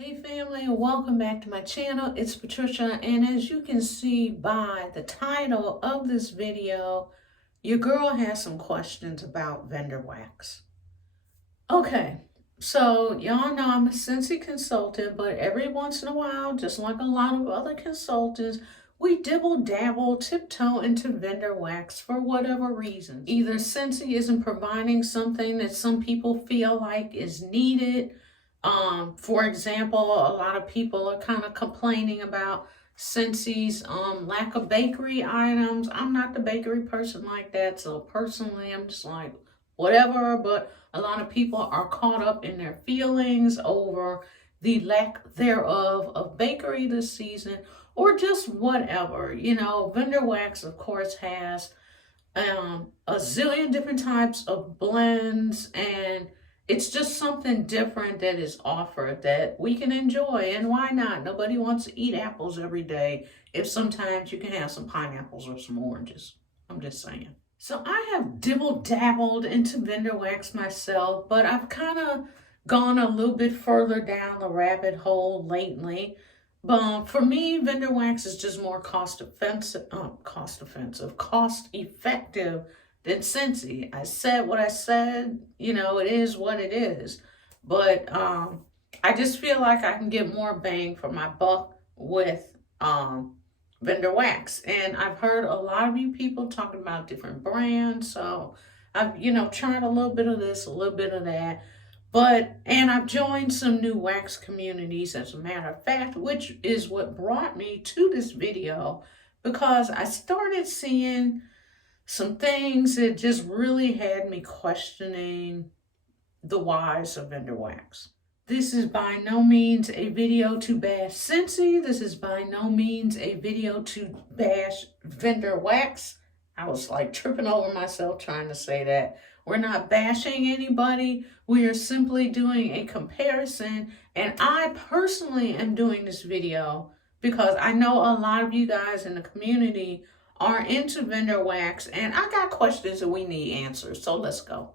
Hey family, and welcome back to my channel. It's Patricia, and as you can see by the title of this video, your girl has some questions about vendor wax. Okay, so y'all know I'm a Scentsy consultant, but every once in a while, just like a lot of other consultants, we dibble dabble, tiptoe into vendor wax for whatever reason. Either Scentsy isn't providing something that some people feel like is needed. For example, a lot of people are kind of complaining about Scentsy lack of bakery items. I'm not the bakery person like that, so personally, I'm just like, whatever, but a lot of people are caught up in their feelings over the lack thereof of bakery this season, or just whatever. Vendor wax, of course, has a zillion different types of blends, and it's just something different that is offered that we can enjoy. And why not? Nobody wants to eat apples every day if sometimes you can have some pineapples or some oranges. I'm just saying. So I have dibble dabbled into vendor wax myself, but I've kind of gone a little bit further down the rabbit hole lately. But for me, vendor wax is just more cost effective than Scentsy. I said what I said, it is what it is. But I just feel like I can get more bang for my buck with vendor wax. And I've heard a lot of you people talking about different brands. So I've, tried a little bit of this, a little bit of that. And I've joined some new wax communities, as a matter of fact, which is what brought me to this video, because I started seeing some things that just really had me questioning the whys of vendor wax. This is by no means a video to bash Scentsy. This is by no means a video to bash vendor wax. I was like tripping over myself trying to say that. We're not bashing anybody. We are simply doing a comparison. And I personally am doing this video because I know a lot of you guys in the community are into vendor wax, and I got questions that we need answers. So let's go.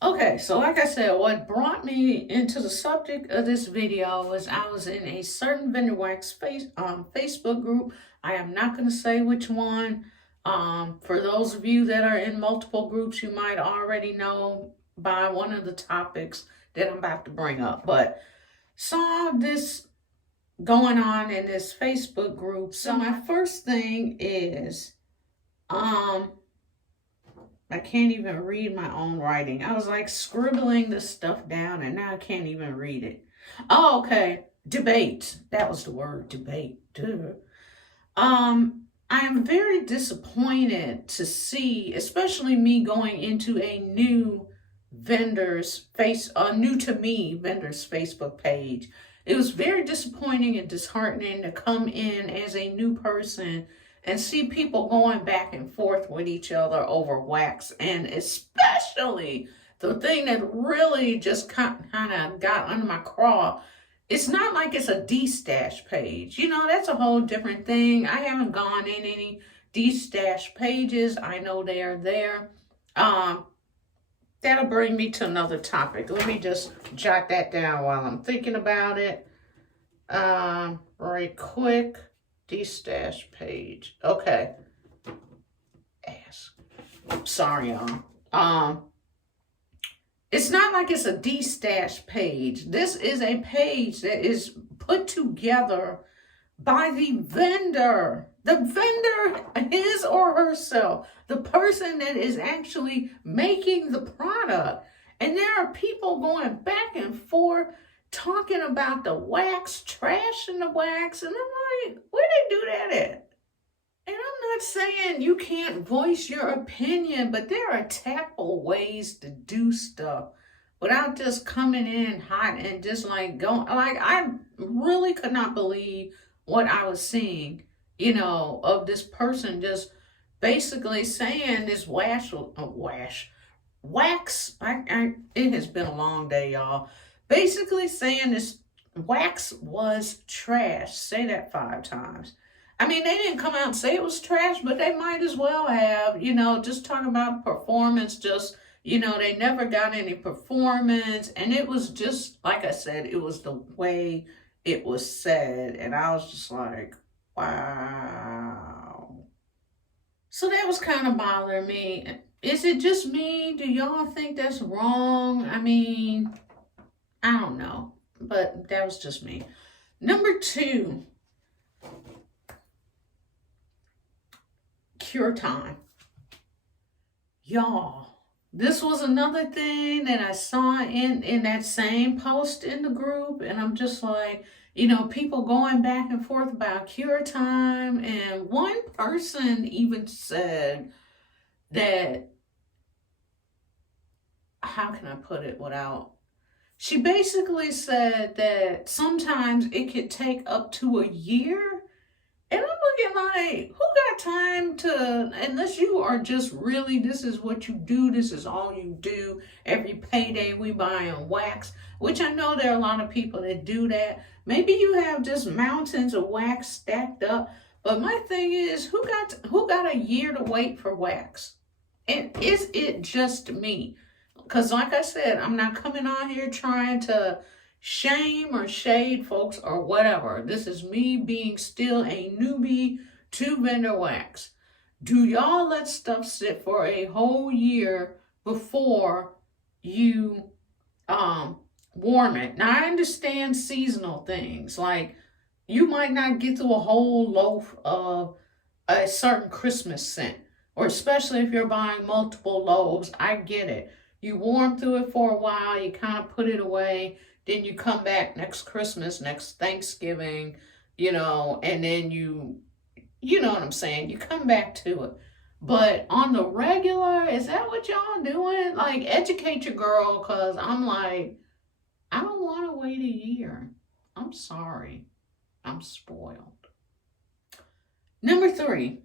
Okay, so like I said, what brought me into the subject of this video was I was in a certain vendor wax Facebook group. I am not going to say which one. For those of you that are in multiple groups, you might already know by one of the topics that I'm about to bring up. But saw this going on in this Facebook group. So my first thing is, I can't even read my own writing. I was like scribbling this stuff down, and now I can't even read it. Oh, okay. Debate. That was the word, debate. Duh. I am very disappointed to see, especially me going into a new new to me vendor's Facebook page. It was very disappointing and disheartening to come in as a new person and see people going back and forth with each other over wax. And especially the thing that really just kind of got under my craw, it's not like it's a D-stash page. That's a whole different thing. I haven't gone in any D-stash pages. I know they are there. That'll bring me to another topic. Let me just jot that down while I'm thinking about it. Right quick. D-stash page. Okay. Ask. Sorry, y'all. It's not like it's a D-stash page. This is a page that is put together by the vendor. The vendor, his or herself, the person that is actually making the product. And there are people going back and forth talking about the wax, trashing the wax. And I'm like, where they do that at? And I'm not saying you can't voice your opinion, but there are tactful ways to do stuff without just coming in hot and just like going. Like, I really could not believe what I was seeing, of this person just basically saying this wax. It has been a long day, y'all. Basically saying this wax was trash. Say that 5 times. I mean, they didn't come out and say it was trash, but they might as well have, just talking about performance, just, they never got any performance. And it was just, like I said, it was the way it was said. And I was just like, wow. So that was kind of bothering me. Is it just me? Do y'all think that's wrong? I mean, I don't know. But that was just me. Number 2, cure time. Y'all, this was another thing that I saw in that same post in the group, and I'm just like, people going back and forth about cure time, and one person even said that, how can I put it without, she basically said that sometimes it could take up to a year. And I'm looking like, who got time to, unless you are just really, this is what you do, this is all you do. Every payday we buy on wax, which I know there are a lot of people that do that. Maybe you have just mountains of wax stacked up. But my thing is, who got a year to wait for wax? And is it just me? Because like I said, I'm not coming on here trying to shame or shade folks or whatever. This is me being still a newbie to vendor wax. Do y'all let stuff sit for a whole year before you warm it? Now I understand seasonal things, like you might not get through a whole loaf of a certain Christmas scent, or especially if you're buying multiple loaves. I get it. You warm through it for a while, you kind of put it away. Then you come back next Christmas, next Thanksgiving, and then you know what I'm saying? You come back to it. But on the regular, is that what y'all doing? Like, educate your girl, because I'm like, I don't want to wait a year. I'm sorry. I'm spoiled. Number 3,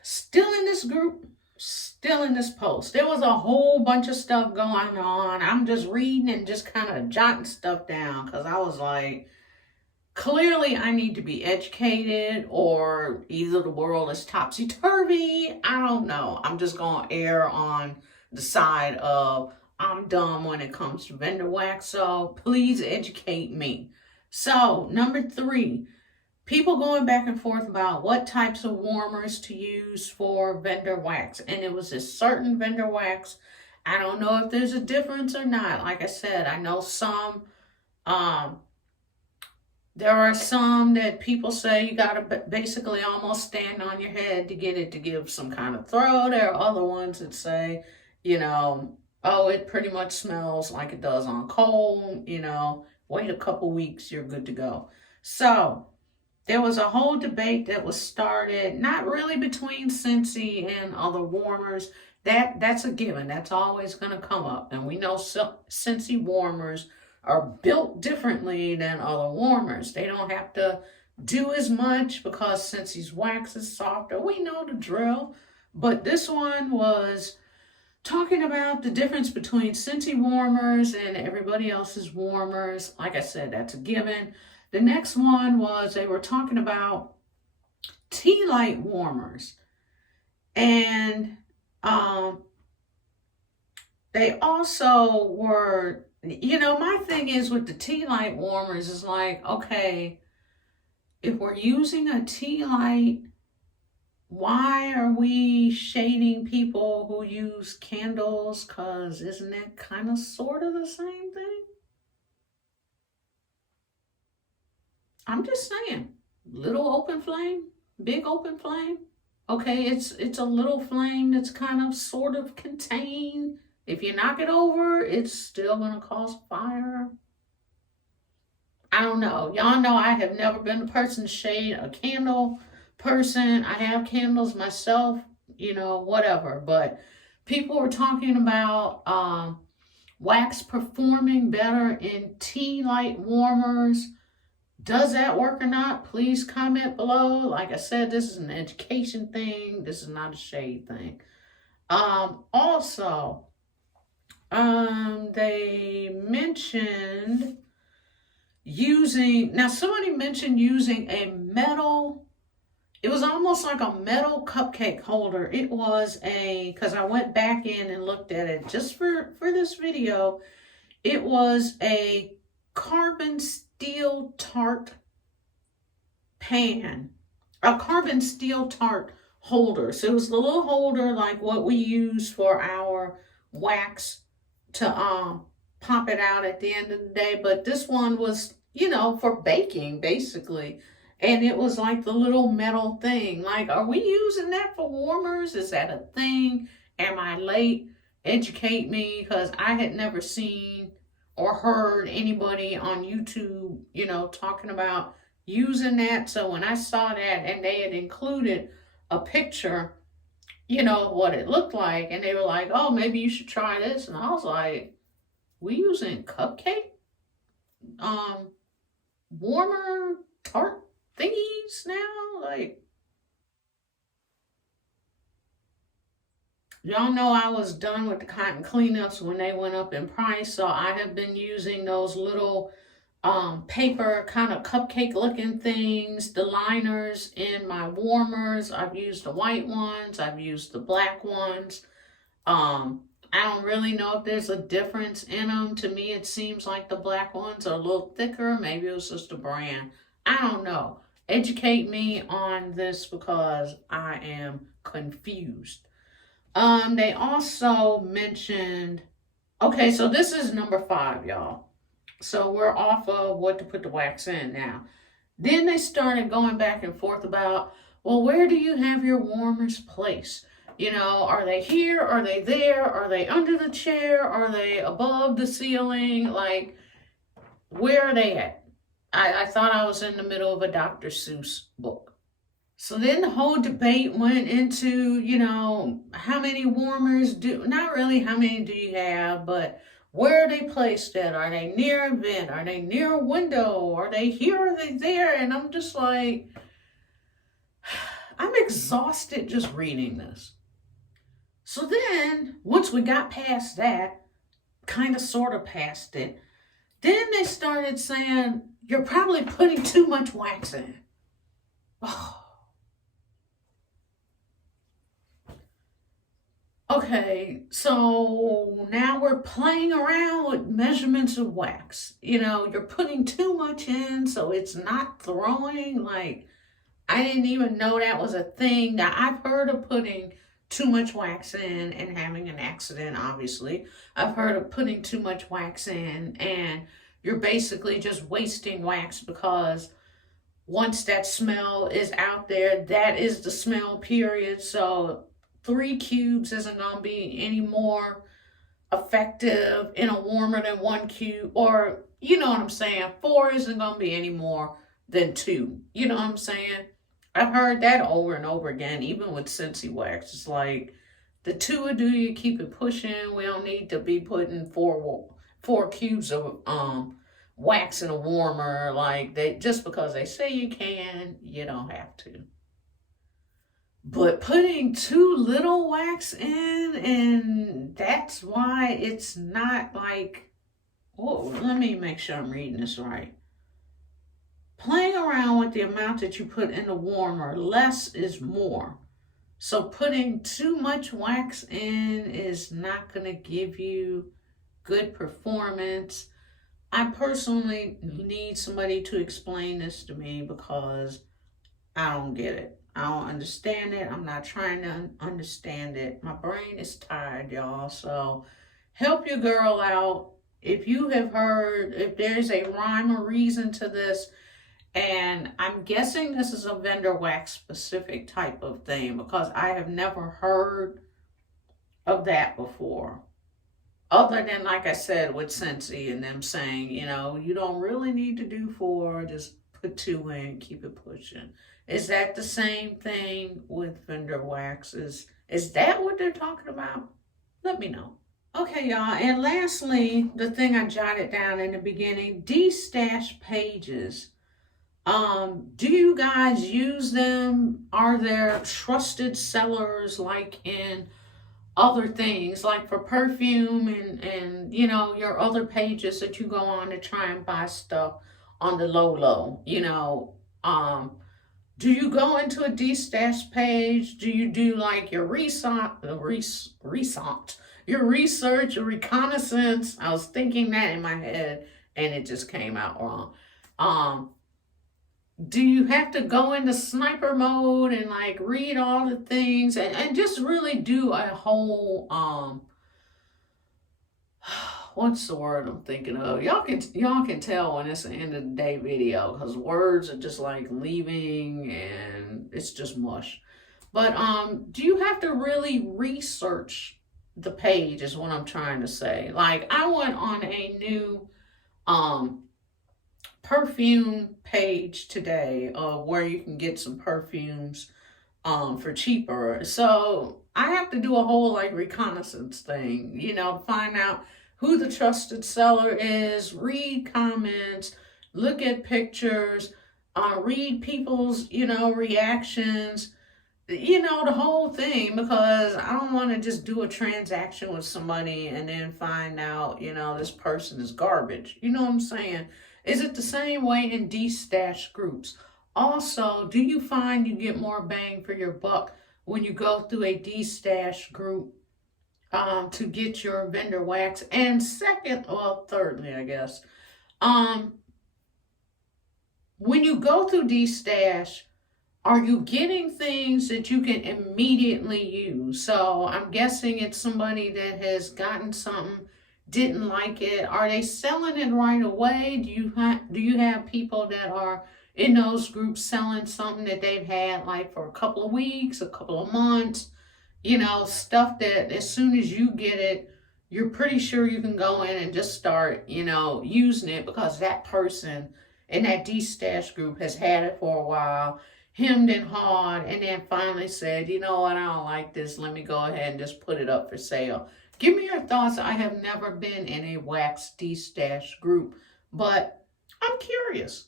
still in this group, still in this post. There was a whole bunch of stuff going on. I'm just reading and just kind of jotting stuff down because I was like, clearly I need to be educated, or either the world is topsy-turvy. I don't know. I'm just going to err on the side of I'm dumb when it comes to vendor wax. So please educate me. So number 3, people going back and forth about what types of warmers to use for vendor wax. And it was a certain vendor wax. I don't know if there's a difference or not. Like I said, I know some, there are some that people say you got to basically almost stand on your head to get it to give some kind of throw. There are other ones that say, oh, it pretty much smells like it does on coal. Wait a couple weeks, you're good to go. So there was a whole debate that was started, not really between Scentsy and other warmers. That's a given. That's always going to come up. And we know Scentsy warmers are built differently than other warmers. They don't have to do as much because Scentsy's wax is softer. We know the drill. But this one was talking about the difference between Scentsy warmers and everybody else's warmers. Like I said, that's a given. The next one was they were talking about tea light warmers. And they also were, my thing is with the tea light warmers is like, okay, if we're using a tea light, why are we shading people who use candles? Because isn't that kind of sort of the same thing? I'm just saying, little open flame, big open flame. Okay, it's a little flame that's kind of sort of contained. If you knock it over, it's still going to cause fire. I don't know. Y'all know I have never been a person to shade a candle person. I have candles myself, whatever. But people were talking about wax performing better in tea light warmers. Does that work or not? Please comment below. Like I said, this is an education thing. This is not a shade thing. Also, they mentioned somebody mentioned using a metal, it was almost like a metal cupcake holder. It was because I went back in and looked at it just for this video. It was a carbon steel tart pan, a carbon steel tart holder. So it was the little holder like what we use for our wax to pop it out at the end of the day. But this one was, for baking basically. And it was like the little metal thing. Like, are we using that for warmers? Is that a thing? Am I late? Educate me, because I had never seen or heard anybody on YouTube, talking about using that. So when I saw that and they had included a picture, what it looked like, and they were like, oh, maybe you should try this. And I was like, we using cupcake warmer tart thingies now? Like, y'all know I was done with the cotton cleanups when they went up in price, so I have been using those little paper kind of cupcake looking things, the liners in my warmers. I've used the white ones, I've used the black ones. I don't really know if there's a difference in them. To me, it seems like the black ones are a little thicker. Maybe it was just a brand. I don't know. Educate me on this because I am confused. They also mentioned, okay, so this is number 5, y'all. So we're off of what to put the wax in now. Then they started going back and forth about, well, where do you have your warmers placed? Are they here? Are they there? Are they under the chair? Are they above the ceiling? Like, where are they at? I thought I was in the middle of a Dr. Seuss book. So then the whole debate went into, how many warmers not really how many do you have, but where are they placed at? Are they near a vent? Are they near a window? Are they here? Are they there? And I'm just like, I'm exhausted just reading this. So then, once we got past that, kind of sort of past it, then they started saying, you're probably putting too much wax in. Oh. Okay, so now we're playing around with measurements of wax. You're putting too much in, so it's not throwing. Like, I didn't even know that was a thing. Now, I've heard of putting too much wax in and having an accident, obviously. I've heard of putting too much wax in and you're basically just wasting wax, because once that smell is out there, that is the smell, period. So 3 cubes isn't going to be any more effective in a warmer than 1 cube, or, you know what I'm saying, 4 isn't going to be any more than 2. You know what I'm saying? I've heard that over and over again, even with Scentsy wax. It's like, the 2 will do you, keep it pushing. We don't need to be putting 4 cubes of wax in a warmer. Like, just because they say you can, you don't have to. But putting too little wax in, and that's why it's not like, oh, let me make sure I'm reading this right. Playing around with the amount that you put in the warmer, less is more. So putting too much wax in is not going to give you good performance. I personally need somebody to explain this to me, because I don't get it. I don't understand it. I'm not trying to understand it. My brain is tired, y'all. So help your girl out. If you have heard, if there's a rhyme or reason to this, and I'm guessing this is a vendor wax specific type of thing, because I have never heard of that before. Other than, like I said, with Scentsy and them saying, you don't really need to do 4, just put 2 in, keep it pushing. Is that the same thing with vendor wax? Is that what they're talking about? Let me know. Okay, y'all. And lastly, the thing I jotted down in the beginning, de-stash pages. Do you guys use them? Are there trusted sellers like in other things, like for perfume and your other pages that you go on to try and buy stuff on the low? Do you go into a de-stash page? Do you do like your research, your reconnaissance? I was thinking that in my head and it just came out wrong. do you have to go into sniper mode and like read all the things and just really do a whole what's the word I'm thinking of? Y'all can tell when it's an end of the day video because words are just like leaving and it's just mush. But do you have to really research the page is what I'm trying to say. Like I went on a new um perfume page today where you can get some perfumes for cheaper. So I have to do a whole like reconnaissance thing, to find out who the trusted seller is, read comments, look at pictures, read people's, reactions, the whole thing, because I don't want to just do a transaction with somebody and then find out, this person is garbage. You know what I'm saying? Is it the same way in de-stash groups? Also, do you find you get more bang for your buck when you go through a de-stash group to get your vendor wax? And thirdly, I guess, when you go through de-stash, are you getting things that you can immediately use? So I'm guessing it's somebody that has gotten something, didn't like it. Are they selling it right away? Do you have people that are in those groups selling something that they've had like for a couple of weeks, a couple of months? Stuff that as soon as you get it, you're pretty sure you can go in and just start, using it because that person in that de-stash group has had it for a while, hemmed and hawed, and then finally said, you know what, I don't like this. Let me go ahead and just put it up for sale. Give me your thoughts. I have never been in a wax de-stash group, but I'm curious.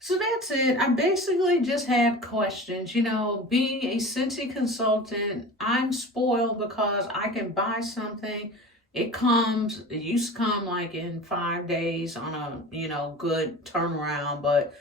So that's it. I basically just had questions. Being a Scentsy consultant, I'm spoiled because I can buy something. It used to come like in 5 days on a, good turnaround, but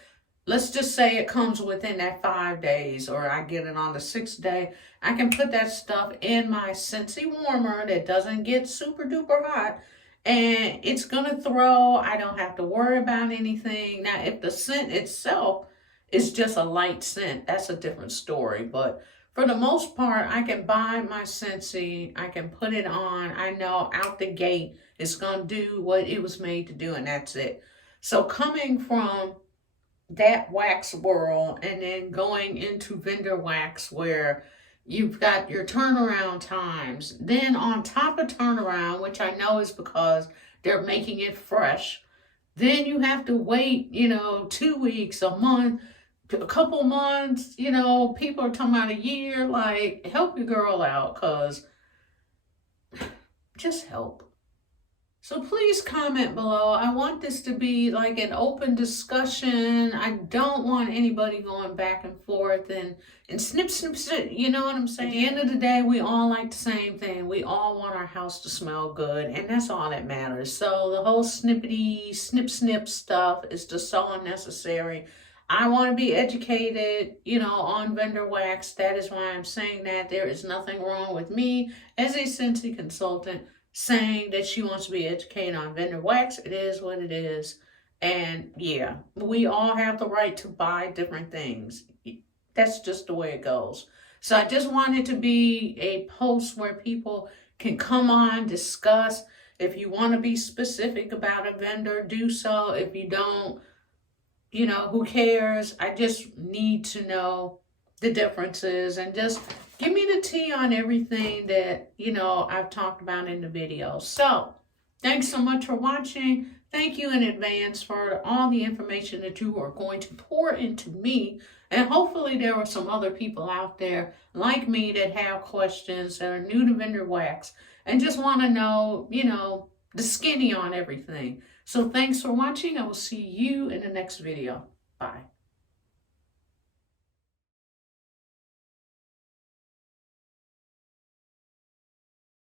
let's just say it comes within that 5 days, or I get it on the 6th day. I can put that stuff in my Scentsy warmer that doesn't get super duper hot, and it's gonna throw. I don't have to worry about anything. Now, if the scent itself is just a light scent, that's a different story. But for the most part, I can buy my Scentsy, I can put it on. I know out the gate it's gonna do what it was made to do, and that's it. So coming from that wax world and then going into vendor wax where you've got your turnaround times, then on top of turnaround, which I know is because they're making it fresh, then you have to wait 2 weeks, a month, a couple months. People are talking about a year. Like, help your girl out, because just help. So please comment below. I want this to be like an open discussion. I don't want anybody going back and forth and snip, snip, snip. You know what I'm saying? At the end of the day, we all like the same thing. We all want our house to smell good, and that's all that matters. So the whole snippety, snip, snip stuff is just so unnecessary. I want to be educated, on vendor wax. That is why I'm saying that. There is nothing wrong with me as a Scentsy consultant saying that she wants to be educated on vendor wax. It is what it is. And yeah, we all have the right to buy different things. That's just the way it goes. So I just wanted to be a post where people can come on, discuss. If you want to be specific about a vendor, do so. If you don't, who cares? I just need to know the differences and just give me the tea on everything that, I've talked about in the video. So thanks so much for watching. Thank you in advance for all the information that you are going to pour into me. And hopefully there are some other people out there like me that have questions, that are new to vendor wax and just want to know, the skinny on everything. So thanks for watching. I will see you in the next video. Bye.